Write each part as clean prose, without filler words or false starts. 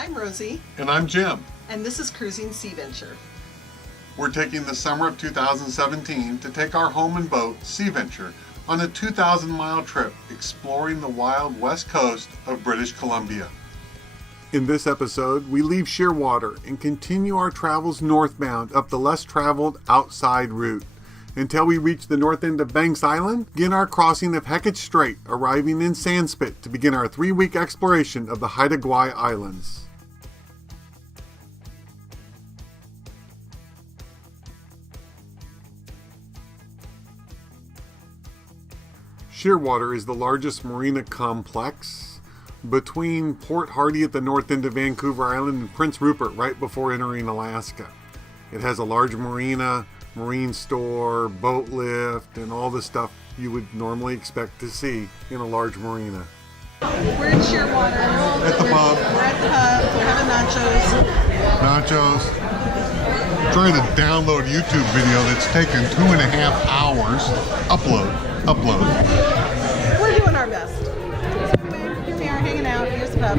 I'm Rosie. And I'm Jim. And this is Cruising Sea Venture. We're taking the summer of 2017 to take our home and boat, Sea Venture, on a 2,000-mile trip exploring the wild west coast of British Columbia. In this episode, we leave Shearwater and continue our travels northbound up the less traveled outside route until we reach the north end of Banks Island, begin our crossing of Hecate Strait, arriving in Sandspit to begin our 3-week exploration of the Haidi Gwaii Islands. Shearwater is the largest marina complex between Port Hardy at the north end of Vancouver Island and Prince Rupert right before entering Alaska. It has a large marina, marine store, boat lift, and all the stuff you would normally expect to see in a large marina. We're in Shearwater. At the pub. We're at the pub. We're having Nachos. Trying to download a YouTube video that's taken 2.5 hours. Upload. We're doing our best. Here we are hanging out. Here's the pub.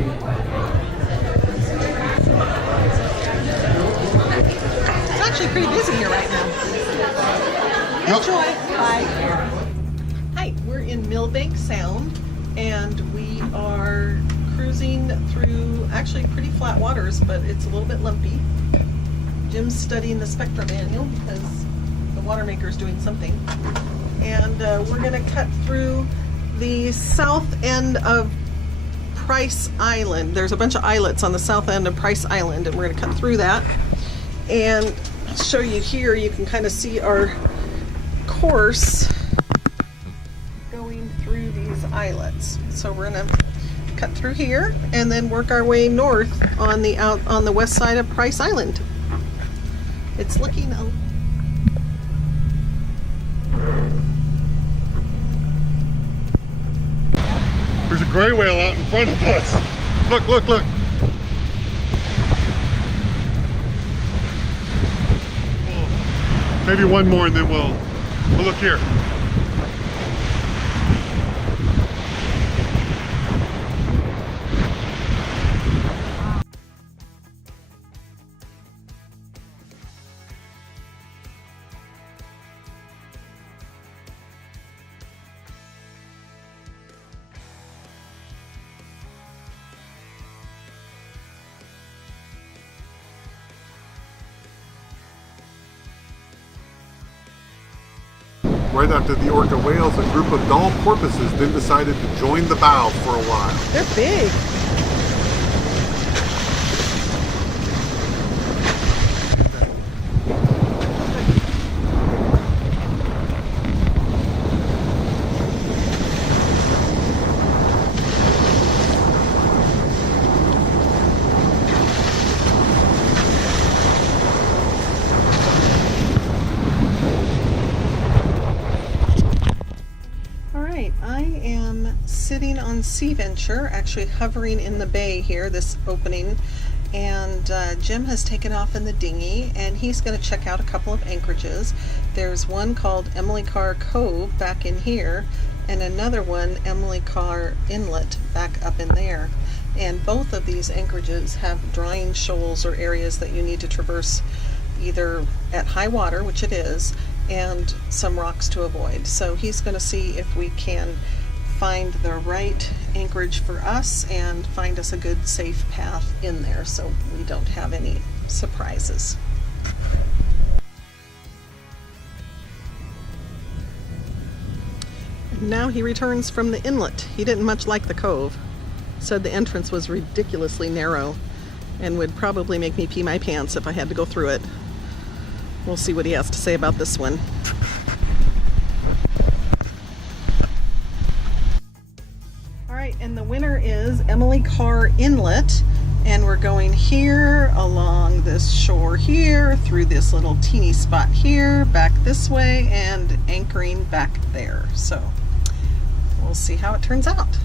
It's actually pretty busy here right now. Yep. Enjoy. Bye. Hi, we're in Milbank Sound, and we are cruising through actually pretty flat waters, but it's a little bit lumpy. Jim's studying the Spectra manual because the watermaker is doing something. And we're going to cut through the south end of Price Island. There's a bunch of islets on the south end of Price Island, and we're going to cut through that. And I'll show you here, you can kind of see our course going through these islets. So we're going to cut through here and then work our way north on the west side of Price Island. It's looking There's a gray whale out in front of us. Look. Maybe one more and then we'll look here. Right after the orca whales, a group of dull porpoises then decided to join the bow for a while. They're big. I am sitting on Sea Venture, actually hovering in the bay here, this opening, and Jim has taken off in the dinghy and he's going to check out a couple of anchorages. There's one called Emily Carr Cove back in here, and another one, Emily Carr Inlet, back up in there. And both of these anchorages have drying shoals or areas that you need to traverse either at high water, which it is, and some rocks to avoid. So he's going to see if we can find the right anchorage for us and find us a good safe path in there so we don't have any surprises. Now he returns from the inlet. He didn't much like the cove. Said the entrance was ridiculously narrow and would probably make me pee my pants if I had to go through it. We'll see what he has to say about this one. All right, and the winner is Emily Carr Inlet, and we're going here along this shore here, through this little teeny spot here, back this way, and anchoring back there. So we'll see how it turns out.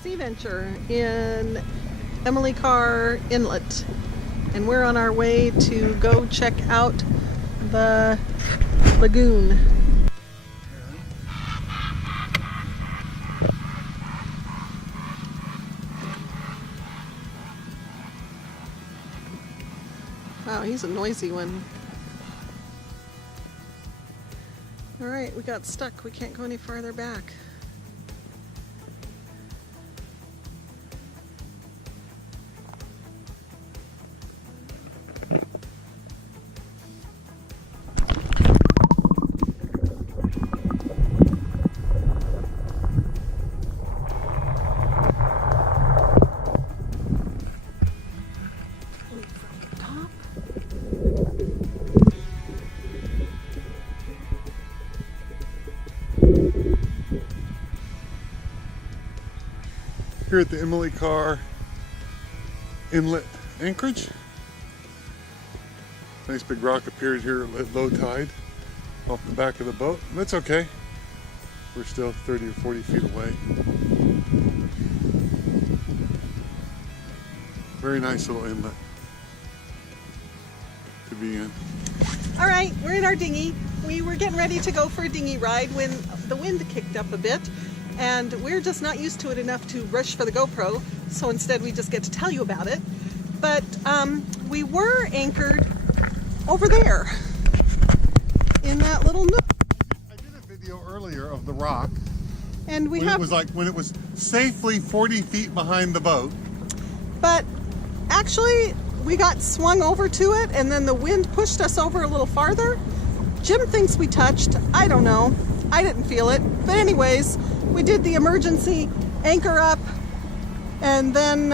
Sea Venture in Emily Carr Inlet, and we're on our way to go check out the lagoon. He's a noisy one. All right, we got stuck. We can't go any farther back. Here at the Carr Inlet anchorage. Nice big rock appeared here at low tide off the back of the boat. That's okay. We're still 30 or 40 feet away. Very nice little inlet to be in. All right, we're in our dinghy. We were getting ready to go for a dinghy ride when the wind kicked up a bit. And we're just not used to it enough to rush for the GoPro, so instead we just get to tell you about it. But we were anchored over there in that little nook. I did a video earlier of the rock. And we when it was safely 40 feet behind the boat. But actually, we got swung over to it, and then the wind pushed us over a little farther. Jim thinks we touched. I don't know. I didn't feel it. But anyways, we did the emergency anchor up and then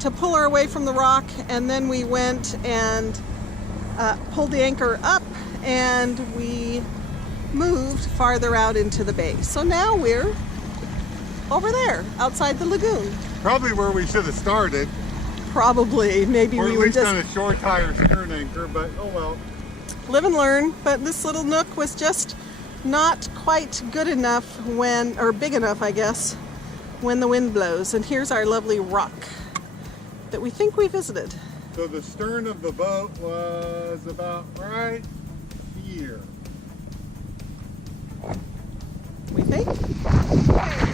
to pull her away from the rock, and then we went and pulled the anchor up and we moved farther out into the bay. So now we're over there outside the lagoon. Probably where we should have started. Probably. Maybe or we at were least just on a shore tire stern anchor, but oh well. Live and learn. But this little nook was just not quite good enough when, or big enough, I guess, when the wind blows. And here's our lovely rock that we think we visited. So the stern of the boat was about right here. We think? Okay, we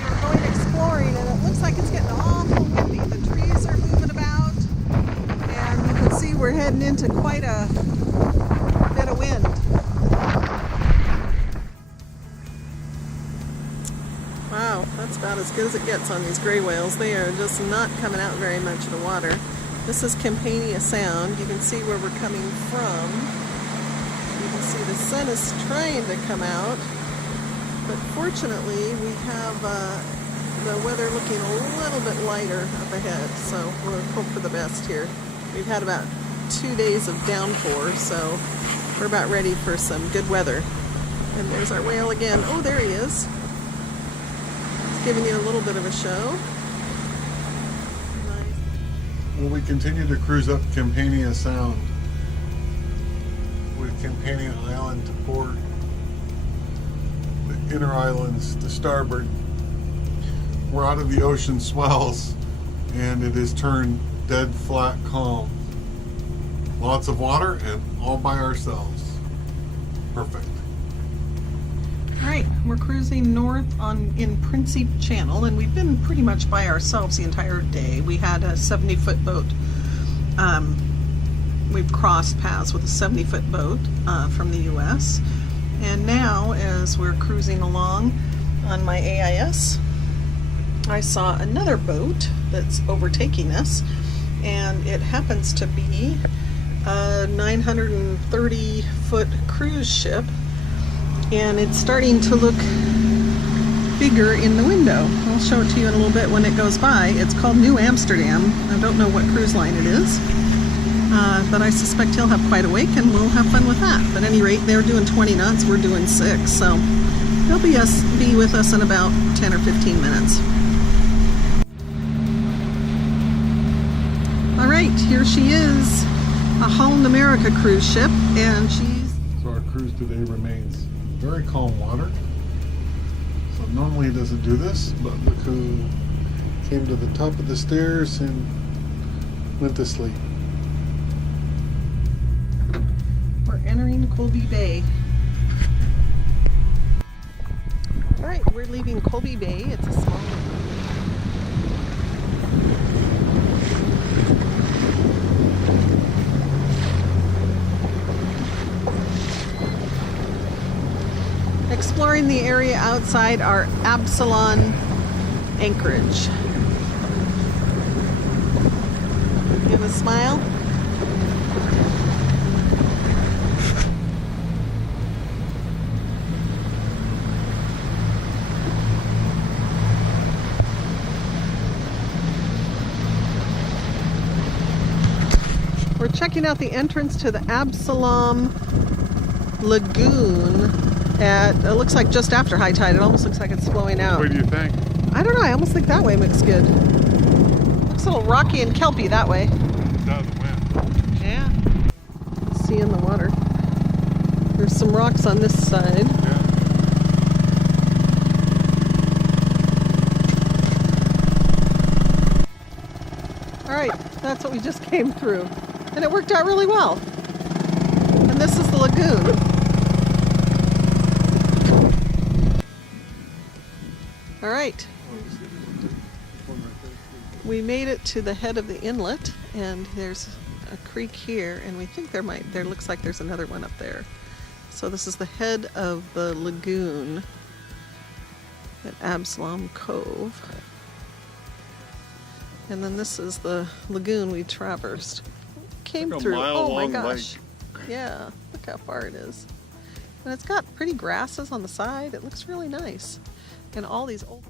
were going exploring and it looks like it's getting awful windy. The trees are moving about and you can see we're heading into quite a bit of wind. Wow, that's about as good as it gets on these gray whales. They are just not coming out very much of the water. This is Campania Sound. You can see where we're coming from. You can see the sun is trying to come out, but fortunately we have the weather looking a little bit lighter up ahead, so we'll hope for the best here. We've had about 2 days of downpour, so we're about ready for some good weather. And there's our whale again. Oh, there he is. Giving you a little bit of a show. Nice. Well, we continue to cruise up Campania Sound with Campania Island to port, the inner islands to starboard. We're out of the ocean swells and it has turned dead flat calm. Lots of water and all by ourselves. Perfect. Alright, we're cruising north in Principe Channel, and we've been pretty much by ourselves the entire day. We had a 70-foot boat. We've crossed paths with a 70-foot boat from the US. And now, as we're cruising along on my AIS, I saw another boat that's overtaking us, and it happens to be a 930-foot cruise ship. And it's starting to look bigger in the window. I'll show it to you in a little bit when it goes by. It's called New Amsterdam. I don't know what cruise line it is, but I suspect he'll have quite a wake and we'll have fun with that. But at any rate, they're doing 20 knots, we're doing 6, so he'll be with us in about 10 or 15 minutes. All right, here she is, a Holland America cruise ship, and So our cruise today remains very calm water. So normally it doesn't do this, but look who came to the top of the stairs and went to sleep. We're entering Colby Bay. All right, we're leaving Colby Bay. It's a small Exploring the area outside our Absalom anchorage. Give a smile. We're checking out the entrance to the Absalom Lagoon at, it looks like just after high tide. It almost looks like it's flowing out. What do you think? I don't know, I almost think that way looks good. Looks a little rocky and kelpy that way. It's out of the wind. Yeah. See in the water. There's some rocks on this side. Yeah. All right, that's what we just came through. And it worked out really well. And this is the lagoon. All right. We made it to the head of the inlet, and there's a creek here, and we think there looks like there's another one up there. So this is the head of the lagoon at Absalom Cove. And then this is the lagoon we traversed. Came like a through. Oh my mile-long gosh. Yeah, look how far it is. And it's got pretty grasses on the side. It looks really nice. And all these old...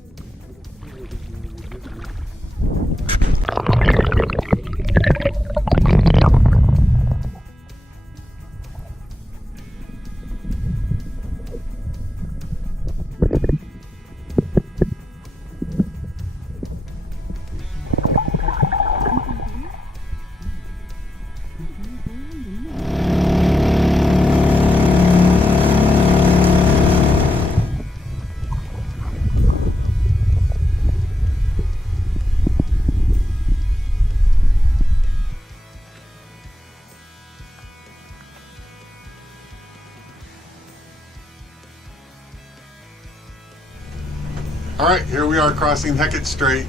All right, here we are crossing Hecate Strait.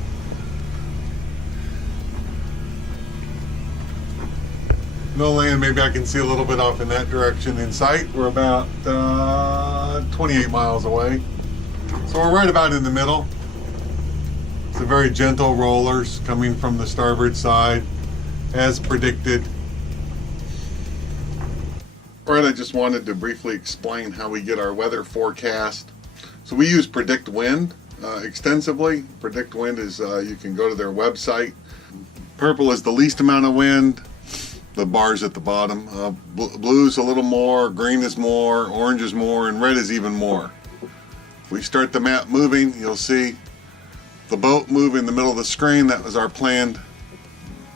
No land, maybe I can see a little bit off in that direction in sight. We're about 28 miles away. So we're right about in the middle. It's a very gentle rollers coming from the starboard side, as predicted. All right, I just wanted to briefly explain how we get our weather forecast. So we use Predict Wind extensively. Predict Wind is, you can go to their website. Purple is the least amount of wind. The bars at the bottom. Blue's a little more, green is more, orange is more, and red is even more. If we start the map moving, you'll see the boat move in the middle of the screen. That was our planned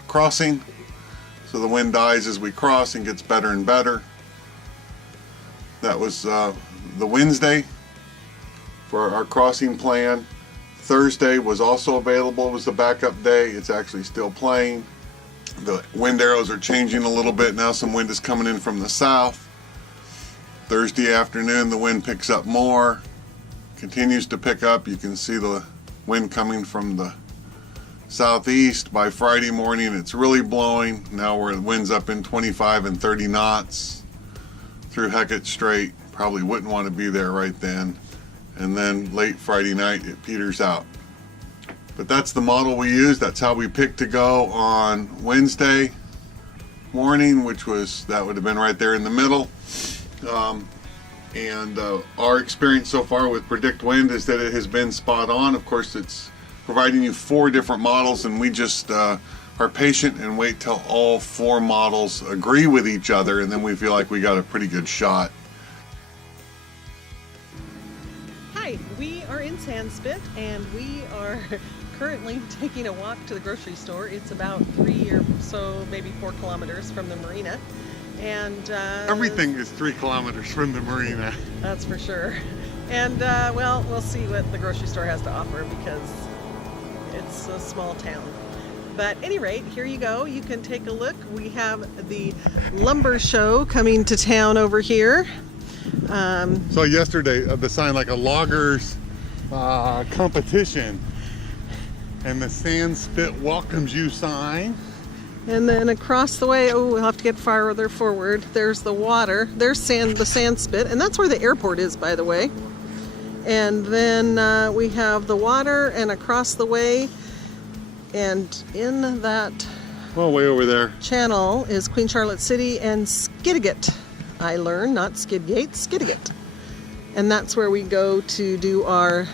crossing. So the wind dies as we cross and gets better and better. That was the Wednesday for our crossing plan. Thursday was also available, was the backup day. It's actually still playing. The wind arrows are changing a little bit. Now some wind is coming in from the south. Thursday afternoon, the wind picks up more, continues to pick up. You can see the wind coming from the southeast. By Friday morning, it's really blowing. Now where the wind's up in 25 and 30 knots through Hecate Strait. Probably wouldn't want to be there right then. And then late Friday night, it peters out. But that's the model we use. That's how we picked to go on Wednesday morning, which was, that would have been right there in the middle. Our experience so far with Predict Wind is that it has been spot on. Of course, it's providing you 4 different models, and we just are patient and wait till all 4 models agree with each other, and then we feel like we got a pretty good shot. Hi, we are in Sandspit, and we are currently taking a walk to the grocery store. It's about 3 or so, maybe 4 kilometers from the marina. And Everything is 3 kilometers from the marina. That's for sure. And well, we'll see what the grocery store has to offer because it's a small town. But at any rate, here you go. You can take a look. We have the lumber show coming to town over here. So yesterday, the sign like a loggers competition, and the Sandspit welcomes you sign And then across the way, oh, we'll have to get farther forward. There's the water. There's the Sandspit, and that's where the airport is, by the way. And then we have the water, and across the way, and in that way over there channel is Queen Charlotte City and Skidegate. I learned, not Skidgate, Skidegate. And that's where we go to do our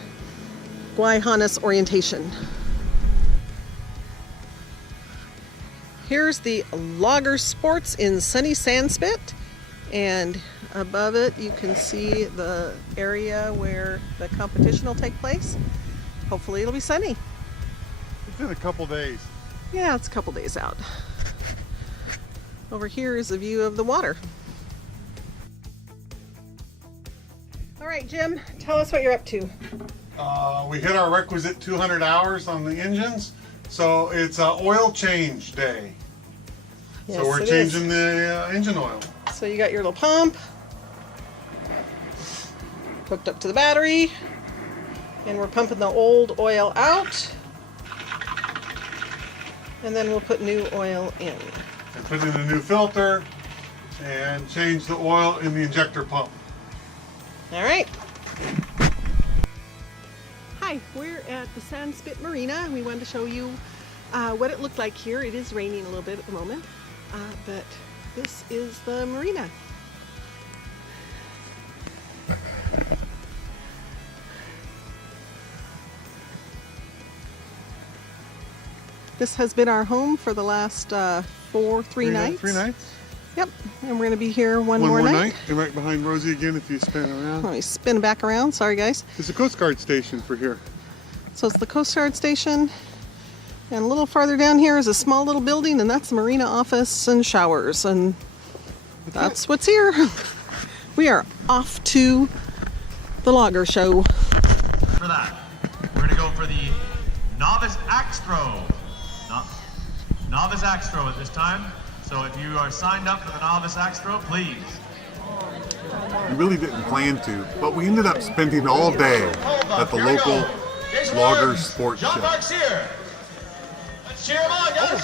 Gwaii Islands orientation. Here's the Logger Sports in sunny Sandspit, and above it you can see the area where the competition will take place. Hopefully it'll be sunny. It's in a couple days. Yeah, it's a couple days out. Over here is a view of the water. All right, Jim, tell us what you're up to. We hit our requisite 200 hours on the engines, so it's oil change day. Yes, so we're changing the engine oil. So you got your little pump hooked up to the battery, and we're pumping the old oil out, and then we'll put new oil in. And put in a new filter and change the oil in the injector pump. All right. Hi, we're at the Sandspit Marina. We wanted to show you what it looked like here. It is raining a little bit at the moment, but this is the marina. This has been our home for the last three nights. 3 nights? Yep, and we're going to be here one more night. And right behind Rosie again if you spin around. Let me spin back around. Sorry, guys. There's a Coast Guard station for here. So it's the Coast Guard station. And a little farther down here is a small little building, and that's the marina office and showers. And that's what's here. We are off to the logger show. For that, we're going to go for the novice axe throw. Novice axe throw at this time. So if you are signed up for the novice axe throw, please. We really didn't plan to, but we ended up spending all day at the local logger sports show. Let's cheer them on, guys.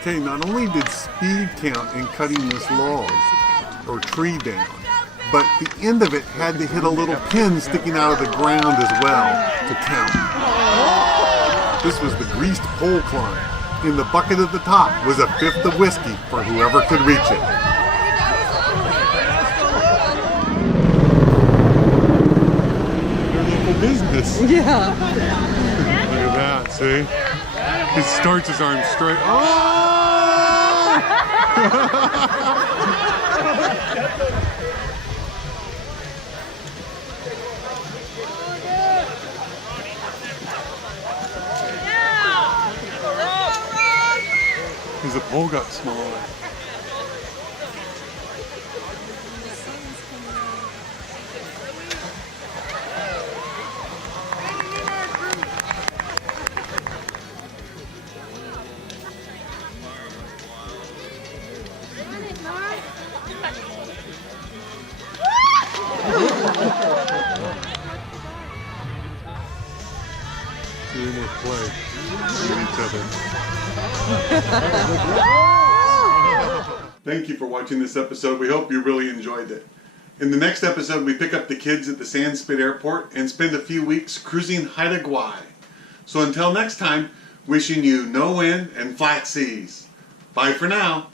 Okay, not only did speed count in cutting this log or tree down, but the end of it had to hit a little pin sticking out of the ground as well to count. This was the greased pole climb. In the bucket at the top was a fifth of whiskey for whoever could reach it. Their local business. Yeah. Look at that, see? He starts his arm straight. Oh! Because the pole got smaller. Need more play with each other. Thank you for watching this episode. We hope you really enjoyed it. In the next episode, we pick up the kids at the Sandspit Airport and spend a few weeks cruising Haidi Gwaii. So until next time, wishing you no wind and flat seas. Bye for now.